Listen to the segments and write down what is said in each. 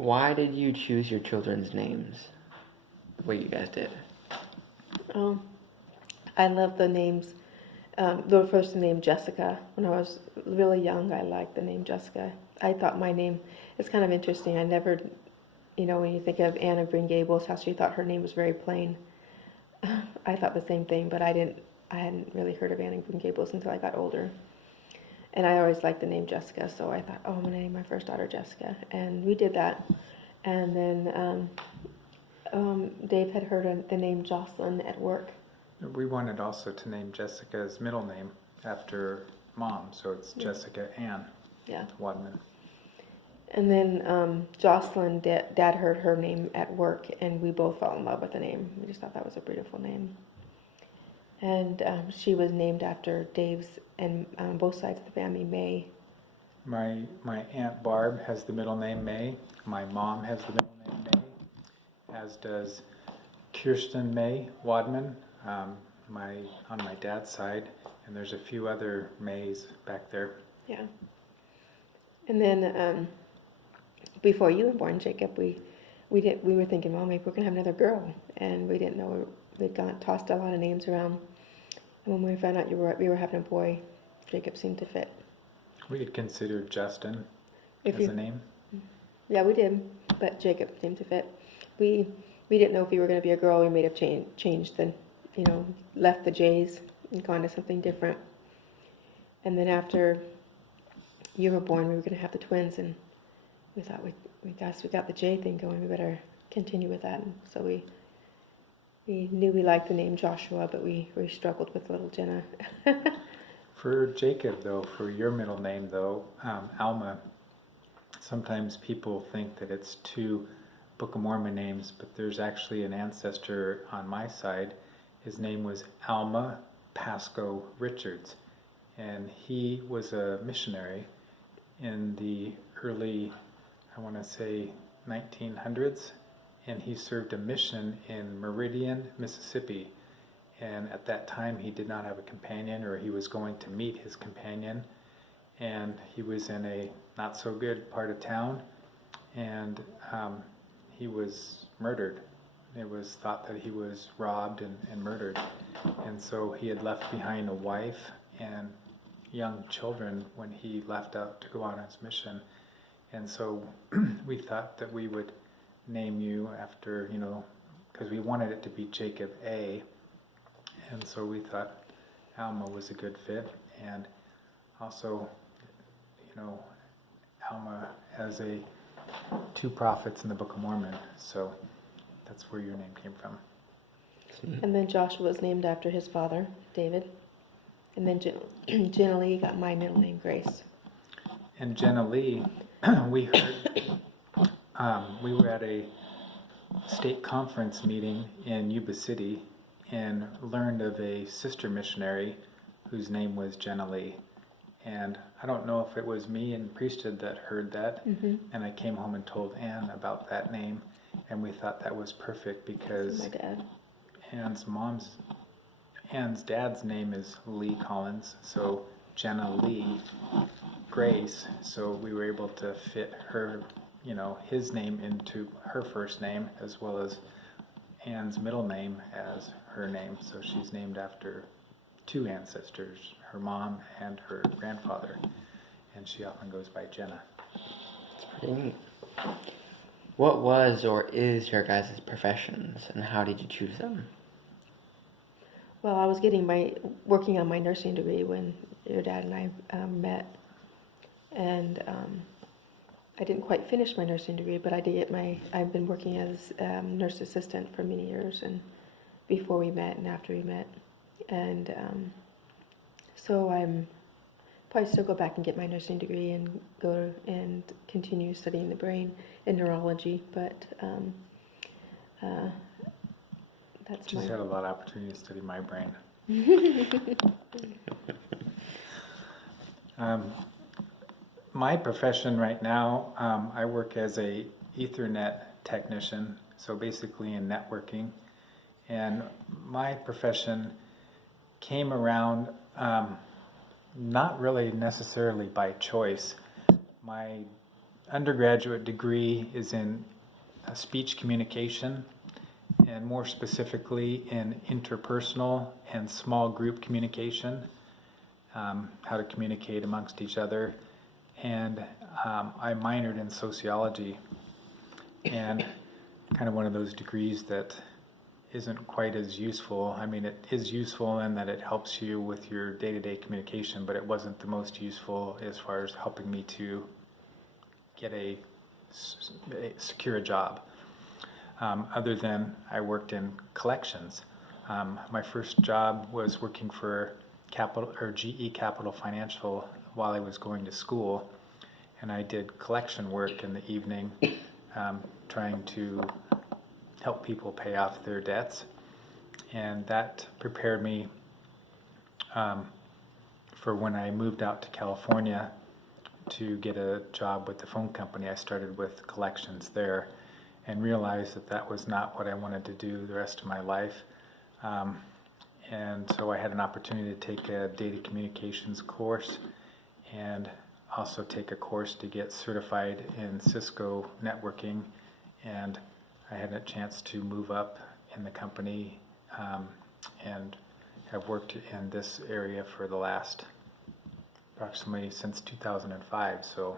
Why did you choose your children's names the way you guys did? I love the names. The first name Jessica. When I was really young, I liked the name Jessica. I thought my name, it's kind of interesting. I never, when you think of Anne of Green Gables, how she thought her name was very plain. I thought the same thing, but I hadn't really heard of Anne of Green Gables until I got older. And I always liked the name Jessica, so I thought, I'm going to name my first daughter Jessica. And we did that. And then Dave had heard the name Jocelyn at work. We wanted also to name Jessica's middle name after Mom, so it's Jessica Ann Wadman. And then Jocelyn, Dad heard her name at work, and we both fell in love with the name. We just thought that was a beautiful name. And she was named after Dave's and both sides of the family, May. My Aunt Barb has the middle name May. My mom has the middle name May, as does Kirsten May Wadman on my dad's side, and there's a few other Mays back there. Yeah. And then before you were born, Jacob, we were thinking, well, maybe we're gonna have another girl, and we didn't know we'd tossed a lot of names around. And when we found out we were having a boy, Jacob seemed to fit. We had considered Justin as a name. Yeah, we did, but Jacob seemed to fit. We didn't know if we were going to be a girl. We may have changed the, left the J's and gone to something different. And then after you were born, we were going to have the twins, and we thought we got the J thing going. We better continue with that. And so we knew we liked the name Joshua, but we struggled with little Jenna. For Jacob, though, for your middle name, though, Alma, sometimes people think that it's two Book of Mormon names, but there's actually an ancestor on my side. His name was Alma Pasco Richards, and he was a missionary in the early, I want to say, 1900s, and he served a mission in Meridian, Mississippi. And at that time, he did not have a companion, or he was going to meet his companion. And he was in a not-so-good part of town, and he was murdered. It was thought that he was robbed and murdered. And so he had left behind a wife and young children when he left out to go on his mission. And so we thought that we would name you after, because we wanted it to be Jacob A., and so we thought Alma was a good fit, and also, Alma has two prophets in the Book of Mormon, so that's where your name came from. And then Joshua was named after his father, David. And then Jenna Lee got my middle name, Grace. And Jenna Lee, we heard, we were at a state conference meeting in Yuba City, and learned of a sister missionary whose name was Jenna Lee. And I don't know if it was me in priesthood that heard that, and I came home and told Anne about that name, and we thought that was perfect because my dad. Anne's dad's name is Lee Collins, so Jenna Lee Grace, so we were able to fit her, his name into her first name, as well as Anne's middle name as her name, so she's named after two ancestors, her mom and her grandfather, and she often goes by Jenna. That's pretty neat. What was or is your guys' professions, and how did you choose them? Well, I was working on my nursing degree when your dad and I met, and I didn't quite finish my nursing degree, but I did get I've been working as nurse assistant for many years, and before we met and after we met. And so I'm probably still go back and get my nursing degree and go and continue studying the brain and neurology, but that's She's had a lot of opportunity to study my brain. My profession right now, I work as a Ethernet technician, so basically in networking. And my profession came around not really necessarily by choice. My undergraduate degree is in speech communication, and more specifically in interpersonal and small group communication, how to communicate amongst each other. And I minored in sociology, and kind of one of those degrees that isn't quite as useful. I mean, it is useful in that it helps you with your day-to-day communication, but it wasn't the most useful as far as helping me to get secure a job. Other than I worked in collections. My first job was working for GE Capital Financial while I was going to school, and I did collection work in the evening, trying to help people pay off their debts, and that prepared me for when I moved out to California to get a job with the phone company. I started with collections there and realized that that was not what I wanted to do the rest of my life. And so I had an opportunity to take a data communications course and also take a course to get certified in Cisco networking, and I had a chance to move up in the company and have worked in this area for the last approximately since 2005, so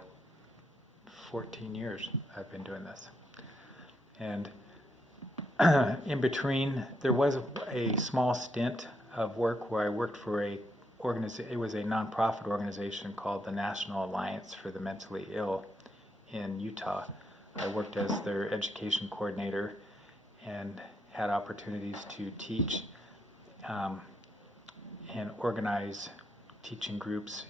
14 years I've been doing this. And in between, there was a small stint of work where I worked for it was a nonprofit organization called the National Alliance for the Mentally Ill in Utah. I worked as their education coordinator and had opportunities to teach and organize teaching groups,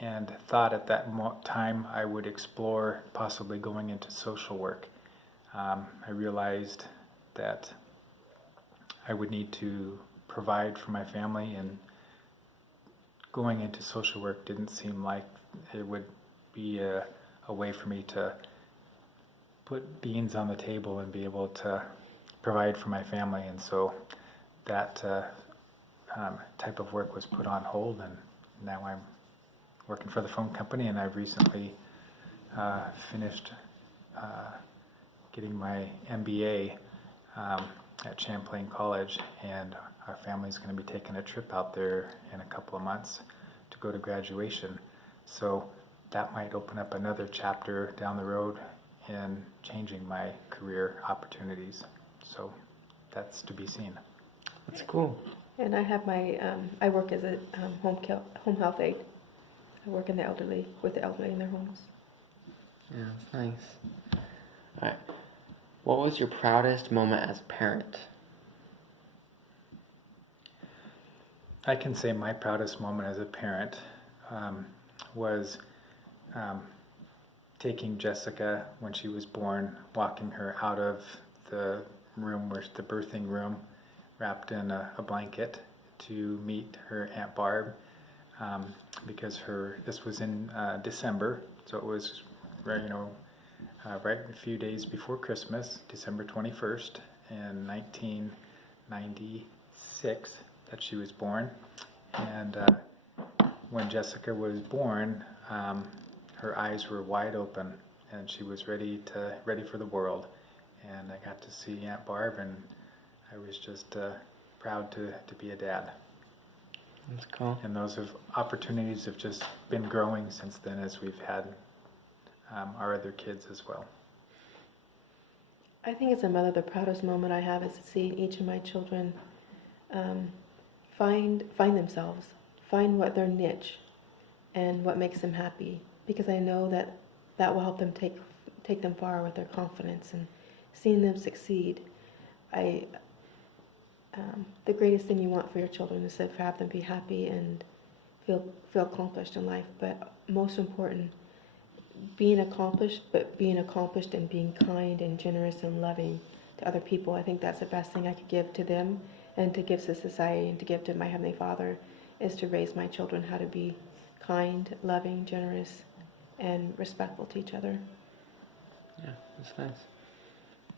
and thought at that time I would explore possibly going into social work. I realized that I would need to provide for my family, and going into social work didn't seem like it would be a way for me to put beans on the table and be able to provide for my family. And so that type of work was put on hold, and now I'm working for the phone company, and I've recently finished getting my MBA at Champlain College, and our family's going to be taking a trip out there in a couple of months to go to graduation. So that might open up another chapter down the road in changing my career opportunities. So that's to be seen. That's cool. And I have my, I work as a home health aide. I work with the elderly in their homes. Yeah, that's nice. All right. What was your proudest moment as a parent? I can say my proudest moment as a parent was taking Jessica when she was born, walking her out of the room, the birthing room, wrapped in a blanket to meet her Aunt Barb, because this was in December, so it was right a few days before Christmas, December 21st in 1996 that she was born. And when Jessica was born, her eyes were wide open and she was ready for the world. And I got to see Aunt Barb, and I was just proud to be a dad. That's cool. And those opportunities have just been growing since then as we've had our other kids as well. I think as a mother, the proudest moment I have is to see each of my children find themselves, find what their niche and what makes them happy, because I know that will help them take them far with their confidence, and seeing them succeed. The greatest thing you want for your children is to have them be happy and feel accomplished in life, but most important, being accomplished and being kind and generous and loving to other people. I think that's the best thing I could give to them and to give to society and to give to my Heavenly Father, is to raise my children how to be kind, loving, generous, and respectful to each other. Yeah, that's nice.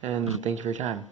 And thank you for your time.